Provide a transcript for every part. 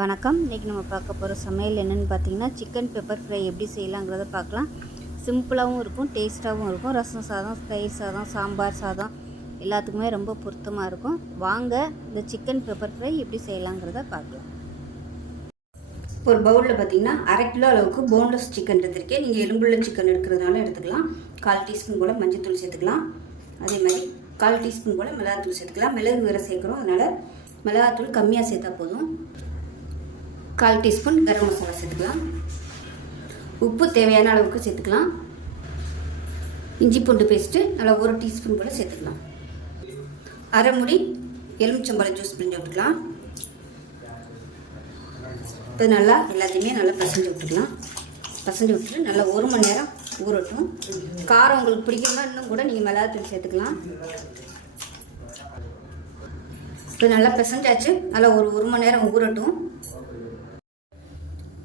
வணக்கம். இன்றைக்கி நம்ம பார்க்க போகிற சமையல் என்னென்னு பார்த்தீங்கன்னா, சிக்கன் பெப்பர் ஃப்ரை எப்படி செய்யலாங்கிறத பார்க்கலாம். சிம்பிளாகவும் இருக்கும், டேஸ்ட்டாகவும் இருக்கும். ரசம் சாதம், தயிர் சாதம், சாம்பார் சாதம் எல்லாத்துக்குமே ரொம்ப பொருத்தமாக இருக்கும். வாங்க இந்த சிக்கன் பெப்பர் ஃப்ரை எப்படி செய்யலாங்கிறத பார்க்கலாம். ஒரு பவுலில் பார்த்தீங்கன்னா 1/2 கிலோ அளவுக்கு போன்லெஸ் சிக்கன் எடுத்துருக்கேன். நீங்கள் எலும்புள்ள சிக்கன் எடுக்கிறதுனால எடுத்துக்கலாம். 1/4 டீஸ்பூன் போல் மஞ்சள் சேர்த்துக்கலாம். அதே மாதிரி 1/4 டீஸ்பூன் போல் மிளகாத்தூள் சேர்த்துக்கலாம். மிளகு வேறு சேர்க்குறோம், அதனால் மிளகாத்தூள் கம்மியாக சேர்த்தா போதும். 1/4 டீஸ்பூன் கரம் மசாலா சேர்த்துக்கலாம். உப்பு தேவையான அளவுக்கு சேர்த்துக்கலாம். இஞ்சி பூண்டு பேஸ்ட்டு நல்லா 1 டீஸ்பூன் போல் சேர்த்துக்கலாம். அரை மூடி எலுமிச்சம்பழம் ஜூஸ் பிழிஞ்சு விட்டுக்கலாம். இப்போ நல்லா எல்லாத்தையுமே நல்லா பசஞ்சு விட்டுக்கலாம். பசஞ்சு விட்டுட்டு நல்லா 1 மணி நேரம் ஊறட்டும். காரம் உங்களுக்கு பிடிக்கும்னா இன்னும் கூட நீங்கள் மிளகாத்தூள் சேர்த்துக்கலாம். இப்போ நல்லா பிசைஞ்சாச்சு. நல்லா ஒரு மணி நேரம் ஊறட்டும்.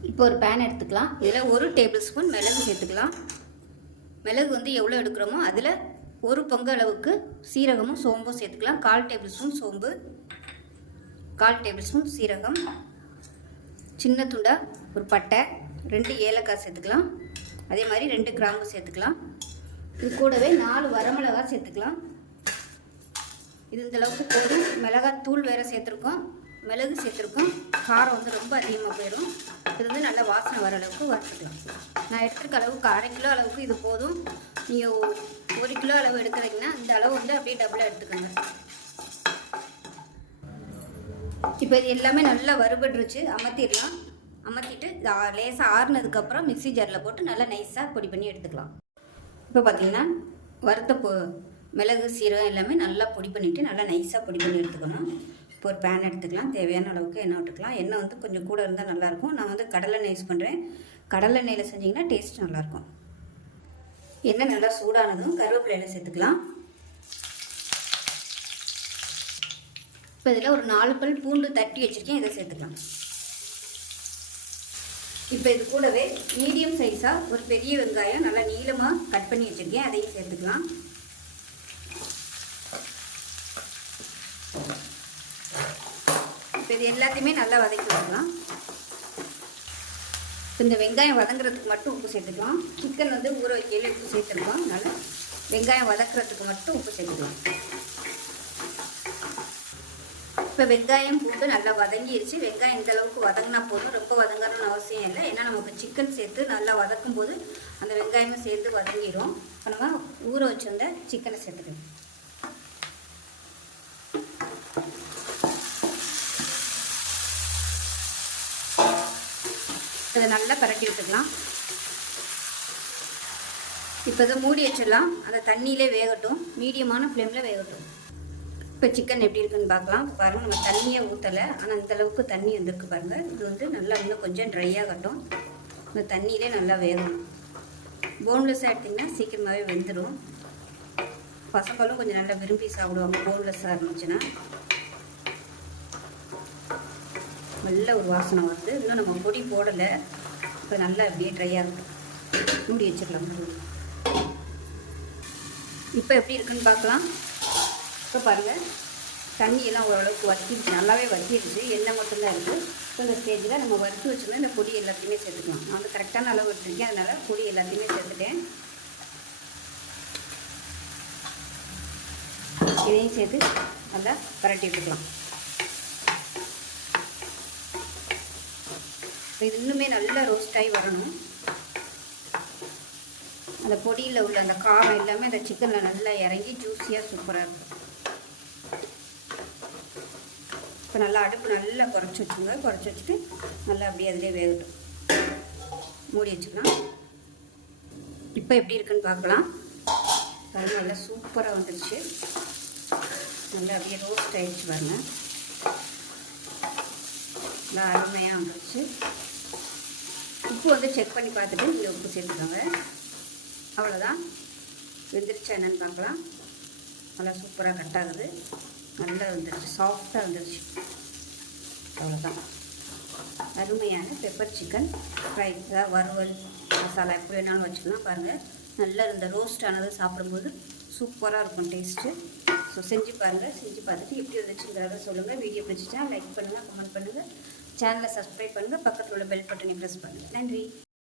இப்போ ஒரு பேன் எடுத்துக்கலாம். இதில் 1 டேபிள் ஸ்பூன் மிளகு சேர்த்துக்கலாம். மிளகு வந்து எவ்வளோ எடுக்கிறோமோ அதில் 1 பங்கு அளவுக்கு சீரகமும் சோம்பும் சேர்த்துக்கலாம். 1/4 டேபிள் ஸ்பூன் சோம்பு, 1/4 டேபிள் ஸ்பூன் சீரகம், சின்ன துண்டா ஒரு பட்டை, 2 ஏலக்காய் சேர்த்துக்கலாம். அதே மாதிரி 2 கிராம்பு சேர்த்துக்கலாம். இது கூடவே 4 வரமிளகாய் சேர்த்துக்கலாம். இது இந்தளவுக்கு போதும். மிளகாய் தூள் வேறு சேர்த்துருக்கோம், மிளகு சேர்த்துருக்கோம். காரம் வந்து ரொம்ப அதிகமாக போயிடும். இது வந்து நல்லா வாசனை வர அளவுக்கு வறுத்துக்கலாம். நான் எடுத்துருக்க அளவுக்கு 1/2 கிலோ அளவுக்கு இது போதும். நீங்கள் 1 கிலோ அளவு எடுக்கிறீங்கன்னா இந்த அளவு வந்து அப்படியே டபுளாக எடுத்துக்கோங்க. இப்போ இது எல்லாமே நல்லா வறுபட்டுருச்சு. அமர்த்திடலாம். அமர்த்திட்டு லேசாக ஆறுனதுக்கப்புறம் மிக்ஸி ஜாரில் போட்டு நல்லா நைஸாக பொடி பண்ணி எடுத்துக்கலாம். இப்போ பார்த்தீங்கன்னா வறுத்த மிளகு சீரகம் எல்லாமே நல்லா பொடி பண்ணிவிட்டு நல்லா நைஸாக பொடி பண்ணி எடுத்துக்கணும். இப்போ ஒரு பேன் எடுத்துக்கலாம். தேவையான அளவுக்கு எண்ணெய் விட்டுக்கலாம். எண்ணெய் வந்து கொஞ்சம் கூட இருந்தால் நல்லாயிருக்கும். நான் வந்து கடலெண்ணெய் யூஸ் பண்ணுறேன். கடலெண்ணெயில் செஞ்சிங்கன்னா டேஸ்ட் நல்லாயிருக்கும். எண்ணெய் நல்லா சூடானதும் கருவேப்பிலையில் சேர்த்துக்கலாம். இப்போ இதில் ஒரு 4 பல் பூண்டு தட்டி வச்சுருக்கேன், இதை சேர்த்துக்கலாம். இப்போ இது கூடவே மீடியம் சைஸாக ஒரு பெரிய வெங்காயம் நல்லா நீளமாக கட் பண்ணி வச்சுருக்கேன், அதையும் சேர்த்துக்கலாம். இப்போ இது எல்லாத்தையுமே நல்லா வதக்கி விடலாம். இந்த வெங்காயம் வதங்குறதுக்கு மட்டும் உப்பு சேர்த்துக்கலாம். சிக்கன் வந்து ஊற வைக்கையில் உப்பு சேர்த்துருக்கோம், அதனால் வெங்காயம் வதக்குறதுக்கு மட்டும் உப்பு சேர்த்துக்கலாம். இப்போ வெங்காயம் போட்டு நல்லா வதங்கிடுச்சு. வெங்காயம் இந்த அளவுக்கு வதங்கினா போதும், ரொம்ப வதங்கணும்னு அவசியம் இல்லை. ஏன்னா நமக்கு சிக்கன் சேர்த்து நல்லா வதக்கும் போது அந்த வெங்காயமும் சேர்த்து வதங்கிடும். இப்போ நம்ம ஊற வச்சுருந்த சிக்கனை சேர்த்துக்கலாம். இதை நல்லா பரட்டி விட்டுக்கலாம். இப்போ இதை மூடி வச்சிடலாம். அந்த தண்ணியிலே வேகட்டும், மீடியமான ஃப்ளேமில் வேகட்டும். இப்போ சிக்கன் எப்படி இருக்குன்னு பார்க்கலாம். பாருங்கள், நம்ம தண்ணியே ஊற்றலை, ஆனால் இந்தளவுக்கு தண்ணி வந்துருக்கு பாருங்கள். இது வந்து நல்லா இன்னும் கொஞ்சம் ட்ரையாகட்டும். இந்த தண்ணியிலே நல்லா வேகணும். போன்லெஸ்ஸாக எடுத்திங்கன்னா சீக்கிரமாகவே வெந்துடும். பசங்களும் கொஞ்சம் நல்லா விரும்பி சாப்பிடுவாங்க போன்லெஸ்ஸாக இருந்துச்சுன்னா. நல்ல ஒரு வாசனை வருது. இன்னும் நம்ம பொடி போடலை. இப்போ நல்லா அப்படியே ட்ரையாக இருக்கும். மூடி வச்சிடலாம். இப்போ எப்படி இருக்குன்னு பார்க்கலாம். இப்போ பாருங்கள், தண்ணியெல்லாம் ஓரளவுக்கு வற்றிடுச்சு, நல்லாவே வற்றிடுச்சு. எண்ணெய் மட்டும்தான் இருக்குது. இப்போ இந்த ஸ்டேஜில் நம்ம வறுத்து வச்சுருந்தா இந்த பொடி எல்லாத்தையுமே சேர்த்துக்கலாம். நான் வந்து கரெக்டான அளவு எடுத்துருக்கேன், அதனால் பொடி எல்லாத்தையுமே சேர்த்துட்டேன். இதையும் சேர்த்து நல்லா பரட்டி விட்டுக்கலாம். இது இன்னுமே நல்லா ரோஸ்ட் ஆகி வரணும். அந்த பொடியில் உள்ள அந்த காரம் எல்லாமே அந்த சிக்கனில் நல்லா இறங்கி ஜூஸியாக சூப்பராக இருக்கும். இப்போ நல்லா அடுப்பு நல்லா குறைச்சி வச்சுங்க. குறைச்சி வச்சுட்டு நல்லா அப்படியே அதிலே வேகட்டும். மூடி வச்சுக்கலாம். இப்போ எப்படி இருக்குன்னு பார்க்கலாம். அது நல்லா சூப்பராக வந்துடுச்சு. நல்லா அப்படியே ரோஸ்ட் ஆகிடுச்சு பாருங்கள். நல்லா அருமையாக வந்துடுச்சு. உப்பு வந்து செக் பண்ணி பார்த்துட்டு நீங்கள் உப்பு சேர்த்துக்கோங்க. அவ்வளோதான். வெந்துருச்சா என்னன்னு பார்க்கலாம். நல்லா சூப்பராக கட் ஆகுது. நல்லா வந்துருச்சு, சாஃப்டாக வந்துருச்சு. அவ்வளோதான். அருமையான பெப்பர் சிக்கன் ஃப்ரை, அதாவது வறுவல் மசாலா எப்படி வேணாலும் வச்சுக்கலாம். பாருங்கள், நல்லா இந்த ரோஸ்ட் ஆனது சாப்பிடும்போது சூப்பராக இருக்கும் டேஸ்ட்டு. ஸோ செஞ்சு பாருங்கள். செஞ்சு பார்த்துட்டு எப்படி வந்துச்சுங்கிறத சொல்லுங்கள். வீடியோ பிடிச்சிச்சா லைக் பண்ணுங்கள், கமெண்ட் பண்ணுங்கள். சேனலை சப்ஸ்கிரைப் பண்ணுங்கள், பக்கத்தில் உள்ள பெல் பட்டனை ப்ரெஸ் பண்ணுங்கள். நன்றி.